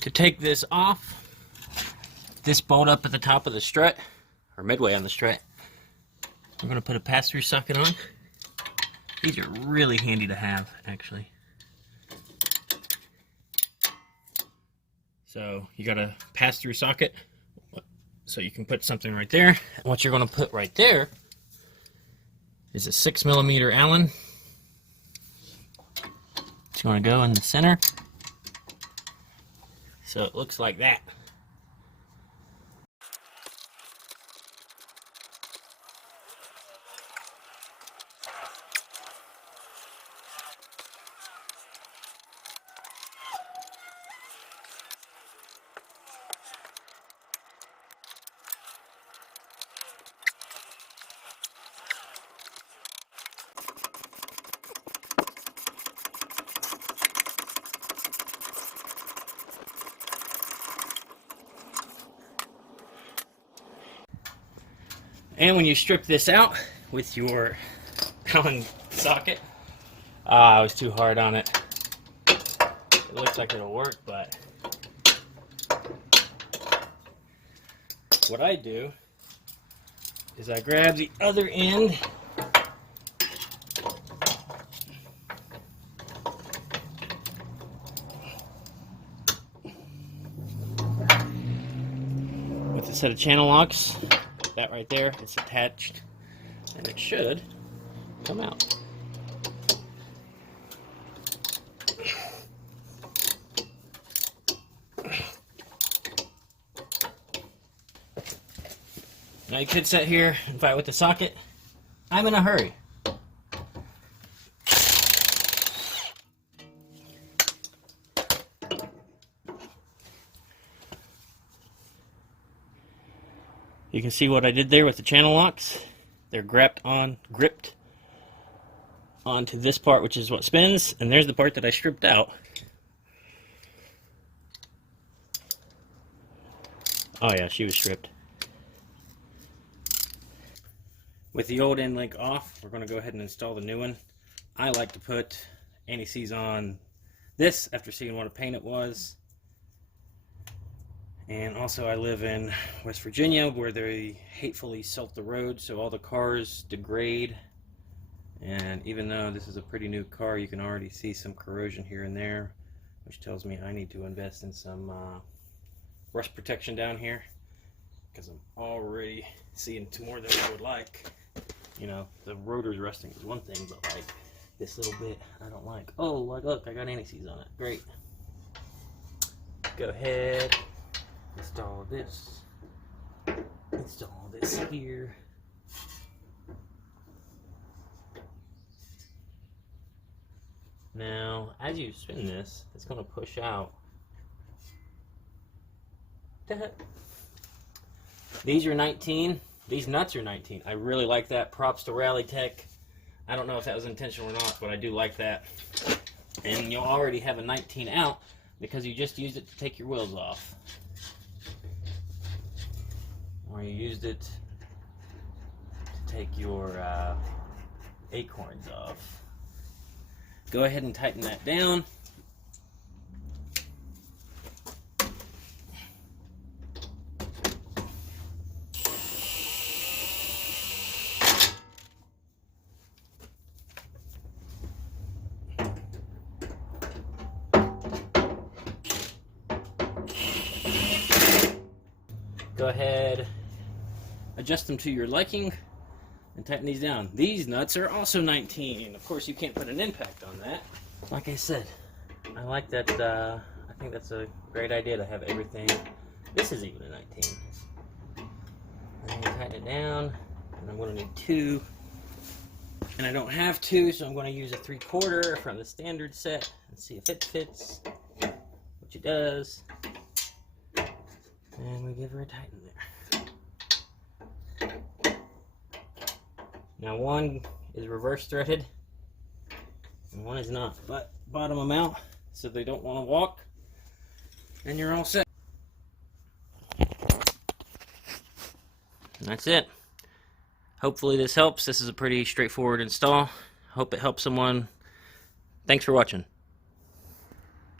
To take this off, this bolt up at the top of the strut, or midway on the strut, we're going to put a pass-through socket on. These are really handy to have, actually. So you got a pass-through socket, so you can put something right there. And what you're going to put right there is a 6mm Allen. It's going to go in the center. So it looks like that. And when you strip this out with your Allen socket, I was too hard on it. It looks like it'll work, but what I do is I grab the other end with a set of channel locks. That right there, it's attached, and it should come out. Now you could sit here and fight with the socket. I'm in a hurry. You can see what I did there with the channel locks. They're gripped onto this part, which is what spins, and there's the part that I stripped out. Oh yeah, she was stripped. With the old end link off, we're going to go ahead and install the new one. I like to put anti-seize on this after seeing what a pain it was. And also I live in West Virginia where they hatefully salt the road, so all the cars degrade. And even though this is a pretty new car, you can already see some corrosion here and there, which tells me I need to invest in some rust protection down here, because I'm already seeing more than I would like. You know, the rotor's rusting is one thing, but like this little bit I don't like. Oh, like, look, I got anti-seize on it. Great. Go ahead. Install this here. Now, as you spin this, it's going to push out. These are 19. These nuts are 19. I really like that. Props to Rallitek. I don't know if that was intentional or not, but I do like that. And you'll already have a 19 out because you just used it to take your wheels off. Or you used it to take your acorns off. Go ahead and tighten that down. Go ahead, adjust them to your liking, and tighten these down. These nuts are also 19. Of course, you can't put an impact on that. Like I said, I like that. I think that's a great idea to have everything. This is even a 19. I'm going to tighten it down, and I'm going to need 2. And I don't have 2, so I'm going to use a 3/4 from the standard set and see if it fits, which it does. And we give her a tighten there. Now one is reverse threaded and one is not, but bottom them out so they don't want to walk, and you're all set. And that's it. Hopefully this helps. This is a pretty straightforward install. Hope it helps someone. Thanks for watching.